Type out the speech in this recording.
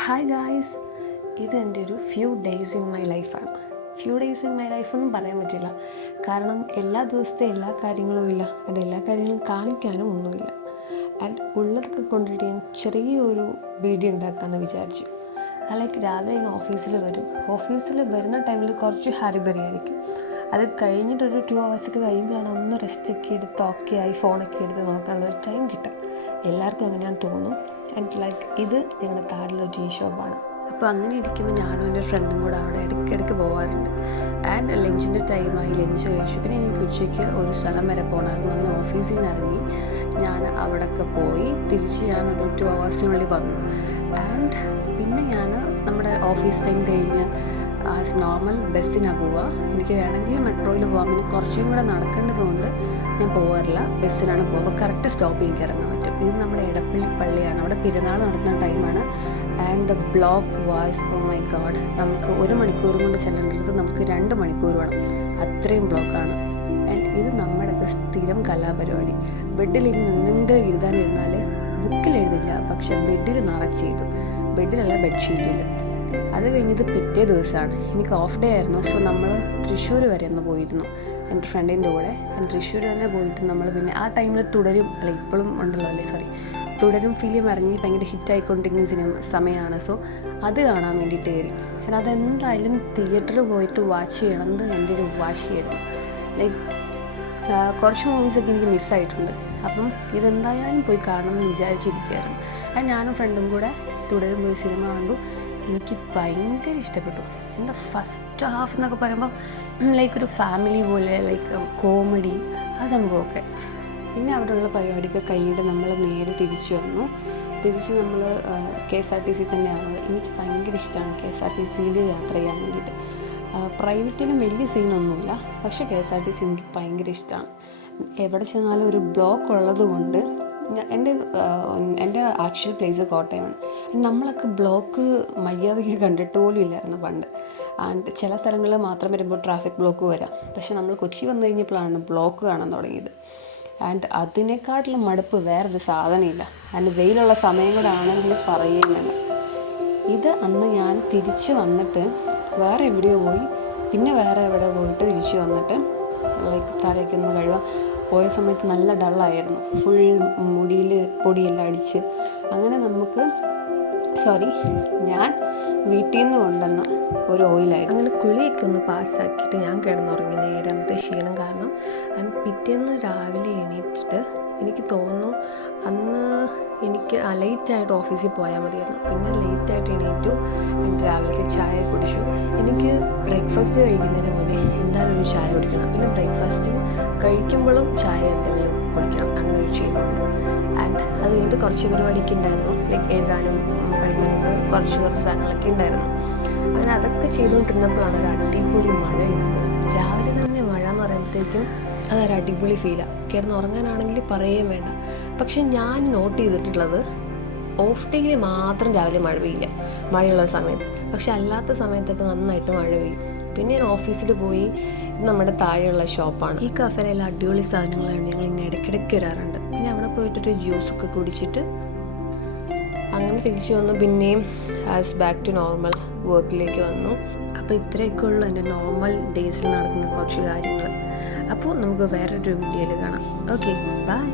Hi guys, ഇതെൻ്റെ ഒരു few days in my ലൈഫാണ്. ഫ്യൂ ഡേയ്സ് ഇൻ മൈ ലൈഫൊന്നും പറയാൻ പറ്റില്ല, കാരണം എല്ലാ ദിവസത്തെ എല്ലാ കാര്യങ്ങളും ഇല്ല, എൻ്റെ എല്ലാ കാര്യങ്ങളും കാണിക്കാനും ഒന്നുമില്ല. ആൻഡ് ഉള്ളതൊക്കെ കൊണ്ടിട്ട് ഞാൻ ചെറിയൊരു വീഡിയോ ഉണ്ടാക്കാമെന്ന് വിചാരിച്ചു. ലൈക്ക് രാവിലെ ഞാൻ ഓഫീസിൽ വരുന്ന ടൈമിൽ കുറച്ച് ഹരിബറി ആയിരിക്കും. അത് കഴിഞ്ഞിട്ടൊരു 2 hours കഴിയുമ്പോഴാണ് ഒന്ന് റെസ്റ്റൊക്കെ എടുത്ത് ഓക്കെ ആയി ഫോണൊക്കെ എടുത്ത് നോക്കാനുള്ളൊരു ടൈം കിട്ടുക. എല്ലാവർക്കും അങ്ങനെയാണെന്ന് തോന്നും. ആൻഡ് ലൈക്ക് ഇത് ഞങ്ങളുടെ താഴെയുള്ള ടീ ഷോപ്പാണ്. അപ്പോൾ അങ്ങനെ ഇരിക്കുമ്പോൾ ഞാനും എൻ്റെ ഫ്രണ്ടും കൂടെ അവിടെ ഇടയ്ക്കിടയ്ക്ക് പോകാറുണ്ട്. ആൻഡ് ലഞ്ചിൻ്റെ ടൈമായി, ലഞ്ച് കഴിച്ചു. പിന്നെ എനിക്ക് ഉച്ചയ്ക്ക് ഒരു സ്ഥലം വരെ പോകണമായിരുന്നു. അങ്ങനെ ഓഫീസിൽ നിന്ന് ഇറങ്ങി ഞാൻ അവിടെയൊക്കെ പോയി തിരിച്ച് ഞാനൊരു 2 hours വന്നു. ആൻഡ് പിന്നെ ഞാൻ നമ്മുടെ ഓഫീസ് ടൈം കഴിഞ്ഞ് ആസ് നോർമൽ ബസ്സിനാണ് പോവുക. എനിക്ക് വേണമെങ്കിൽ മെട്രോയിൽ പോകാം, പിന്നെ കുറച്ചും കൂടെ നടക്കേണ്ടതുകൊണ്ട് ഞാൻ പോകാറില്ല, ബസ്സിനാണ് പോകുക. അപ്പോൾ കറക്റ്റ് സ്റ്റോപ്പിൽ എനിക്ക് ഇറങ്ങാൻ പറ്റും. ഇത് നമ്മുടെ എടപ്പള്ളി പള്ളിയാണ്, അവിടെ പെരുന്നാൾ നടത്തുന്ന ടൈമാണ്. And the block was oh my God, നമുക്ക് 1 മണിക്കൂർ കൊണ്ട് ചെല്ലേണ്ടത് നമുക്ക് 2 മണിക്കൂർ വേണം, അത്രയും ബ്ലോക്കാണ്. ആൻഡ് ഇത് നമ്മുടെയൊക്കെ സ്ഥിരം കലാപരിപാടി. ബെഡിലിരുന്ന് എന്തെങ്കിലും എഴുതാനിരുന്നാൽ ബുക്കിൽ എഴുതില്ല, പക്ഷെ ബെഡിൽ നിറച്ച് എഴുതും. ബെഡിലല്ല, ബെഡ്ഷീറ്റിൽ. അത് കഴിഞ്ഞത് പിറ്റേ ദിവസമാണ്, എനിക്ക് ഓഫ് ഡേ ആയിരുന്നു. സോ നമ്മൾ തൃശ്ശൂർ വരെ ഒന്ന് പോയിരുന്നു എൻ്റെ ഫ്രണ്ടിൻ്റെ കൂടെ. തൃശ്ശൂർ തന്നെ പോയിട്ട് നമ്മൾ പിന്നെ ആ ടൈമിൽ തുടരും, അല്ല ഇപ്പോഴും ഉണ്ടല്ലോ തുടരും ഫിലിം ഇറങ്ങി ഭയങ്കര ഹിറ്റായിക്കൊണ്ടിരിക്കുന്ന സമയമാണ്. സോ അത് കാണാൻ വേണ്ടിയിട്ട് കയറി. കാരണം അതെന്തായാലും തിയേറ്ററിൽ പോയിട്ട് വാച്ച് ചെയ്യണമെന്ന് എൻ്റെ ഒരു വാശിയായിരുന്നു. ലൈക്ക് കുറച്ച് മൂവീസൊക്കെ എനിക്ക് മിസ്സായിട്ടുണ്ട്. അപ്പം ഇതെന്തായാലും പോയി കാണണമെന്ന് വിചാരിച്ചിരിക്കുകയായിരുന്നു. ഞാനും ഫ്രണ്ടും കൂടെ തുടരും പോയി സിനിമ കണ്ടു. എനിക്ക് ഭയങ്കര ഇഷ്ടപ്പെട്ടു. എന്താ ഫസ്റ്റ് ഹാഫ് എന്നൊക്കെ പറയുമ്പം ലൈക്ക് ഒരു ഫാമിലി പോലെ, ലൈക്ക് കോമഡി, ആ സംഭവമൊക്കെ. പിന്നെ അവിടെയുള്ള പരിപാടിയൊക്കെ കഴിഞ്ഞിട്ട് നമ്മൾ നേരെ തിരിച്ചു വന്നു. തിരിച്ച് നമ്മൾ KSRTC തന്നെയാണ്. എനിക്ക് ഭയങ്കര ഇഷ്ടമാണ് KSRTCയിൽ യാത്ര ചെയ്യാൻ വേണ്ടിയിട്ട്. പ്രൈവറ്റിലും വലിയ സീനൊന്നുമില്ല, പക്ഷേ KSRTC എനിക്ക് ഭയങ്കര ഇഷ്ടമാണ്. എവിടെ ചെന്നാലും ഒരു ബ്ലോക്ക് ഉള്ളത് കൊണ്ട് എൻ്റെ ആക്ച്വൽ പ്ലേസ് കോട്ടയമാണ്. നമ്മളൊക്കെ ബ്ലോക്ക് മര്യാദയ്ക്ക് കണ്ടിട്ട് പോലും ഇല്ലായിരുന്നു പണ്ട്. ആൻഡ് ചില സ്ഥലങ്ങളിൽ മാത്രം വരുമ്പോൾ ട്രാഫിക് ബ്ലോക്ക് വരാം, പക്ഷെ നമ്മൾ കൊച്ചി വന്നു കഴിഞ്ഞപ്പോഴാണ് ബ്ലോക്ക് കാണാൻ തുടങ്ങിയത്. ആൻഡ് അതിനേക്കാട്ടിലും മടുപ്പ് വേറൊരു സാധനമില്ല. ആൻഡ് വെയിലുള്ള സമയം കൂടെ ആണെങ്കിൽ പറയുകയും വേണം. ഇത് അന്ന് ഞാൻ തിരിച്ച് വന്നിട്ട് വേറെ എവിടെയോ പോയി, പിന്നെ വേറെ എവിടെ പോയിട്ട് തിരിച്ച് വന്നിട്ട് ലൈക്ക് തലയ്ക്കൊന്ന് കഴുകാൻ പോയ സമയത്ത് നല്ല ഡള്ളായിരുന്നു. ഫുൾ മുടിയിൽ പൊടിയെല്ലാം അടിച്ച്. അങ്ങനെ ഞാൻ വീട്ടിൽ നിന്ന് കൊണ്ടുവന്ന ഒരു ഓയിലായിരുന്നു. അങ്ങനെ കുളിയൊക്കെ ഒന്ന് പാസ്സാക്കിയിട്ട് ഞാൻ കിടന്നുറങ്ങി നേരെ. അന്നത്തെ ക്ഷീണം കാരണം. പിറ്റേന്ന് രാവിലെ എണീറ്റിട്ട് എനിക്ക് തോന്നുന്നു അന്ന് എനിക്ക് ലേറ്റായിട്ട് ഓഫീസിൽ പോയാൽ മതിയായിരുന്നു. പിന്നെ ലേറ്റായിട്ട് എണീറ്റു. എൻ്റെ രാവിലത്തെ ചായ കുടിച്ചു. എനിക്ക് ബ്രേക്ക്ഫാസ്റ്റ് കഴിക്കുന്നതിന് മുന്നേ എന്തായാലും ഒരു ചായ കുടിക്കണം. പിന്നെ ബ്രേക്ക്ഫാസ്റ്റ് കഴിക്കുമ്പോഴും ചായ എന്തെങ്കിലും കുടിക്കണം, അങ്ങനെ ഒരു ശീലമുണ്ട്. ആൻഡ് അത് കഴിഞ്ഞിട്ട് കുറച്ച് പരിപാടിയൊക്കെ ഉണ്ടായിരുന്നു, ലൈക്ക് എഴുതാനും പഠിക്കാനൊക്കെ കുറച്ച് സാധനങ്ങളൊക്കെ ഉണ്ടായിരുന്നു. അങ്ങനെ അതൊക്കെ ചെയ്തുകൊണ്ടിരുന്നപ്പോഴാണ് ഒരു അടിപൊളി മഴ ഇരുന്നത്. രാവിലെ തന്നെ മഴ എന്ന് പറയുമ്പോഴത്തേക്കും അതൊരു അടിപൊളി ഫീലാണ്. കിടന്നുറങ്ങാനാണെങ്കിൽ പറയുകയും വേണ്ട. പക്ഷെ ഞാൻ നോട്ട് ചെയ്തിട്ടുള്ളത് ഓഫ് ഡേയിൽ മാത്രം രാവിലെ മഴ പെയ്യില്ല, മഴയുള്ള സമയത്ത്. പക്ഷെ അല്ലാത്ത സമയത്തൊക്കെ നന്നായിട്ട് മഴ പെയ്യും. പിന്നെ ഞാൻ ഓഫീസിൽ പോയി. ഇത് നമ്മുടെ താഴെയുള്ള ഷോപ്പാണ്. ഈ കഫേയിലെല്ലാം അടിപൊളി സാധനങ്ങളാണ്. ഞങ്ങൾ ഇങ്ങനെ ഇടയ്ക്കിടയ്ക്ക് വരാറുണ്ട്. പിന്നെ അവിടെ പോയിട്ടൊരു ജ്യൂസൊക്കെ കുടിച്ചിട്ട് അങ്ങനെ തിരിച്ചു വന്നു. പിന്നെയും ആസ് ബാക്ക് ടു നോർമൽ വർക്കിലേക്ക് വന്നു. അപ്പോൾ ഇത്രയൊക്കെ ഉള്ളൂ എൻ്റെ നോർമൽ ഡേയ്സിൽ നടക്കുന്ന കുറച്ച് കാര്യങ്ങൾ. അപ്പോൾ നമുക്ക് വേറൊരു വീഡിയോയിൽ കാണാം. Okay, by.